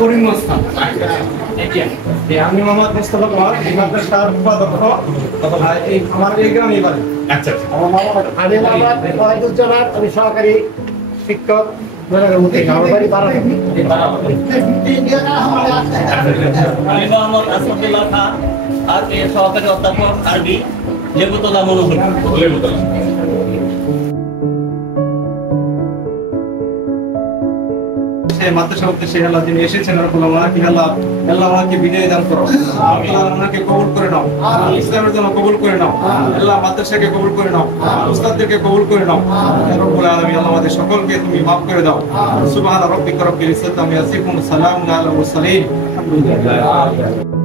করিমগঞ্জ থানা। আমি মোহাম্মদ মুস্তাফা কুমার, এই মাদ্রাসার উপাধ্যক্ষ। এই আমার এই গ্রামেই বাড়ি। আচ্ছা, আমি মোহাম্মদ ওয়াহিদুজ্জামান, আমি সহকারী শিক্ষক। আমি মোহাম্মদ আসাদুল্লাহ খান, আর সহকারী অধ্যাপক আরবি, লেবুতলা মনোহর। মাদ্রাসা উদ্দেশ্যে আল্লাহ যিনি এসেছেন আল্লাহ ওনাকে বিদায় দান করো। আল্লাহ ওনাকে কবুল করে নাও, ইসলামের জন্য কবুল করে নাও। আল্লাহ মাদ্রাসাকে কবুল করে নাও, উস্তাদদেরকে কবুল করে নাও। রব্বুল আলামিন আল্লাহ আমাদের সকলকে তুমি মাফ করে দাও। সুবহান রাব্বিকা রাব্বিল ইজ্জাতি আম্মা ইয়াসিফুন, সালামুন আলাল মুরসালিন, আলহামদুলিল্লাহ।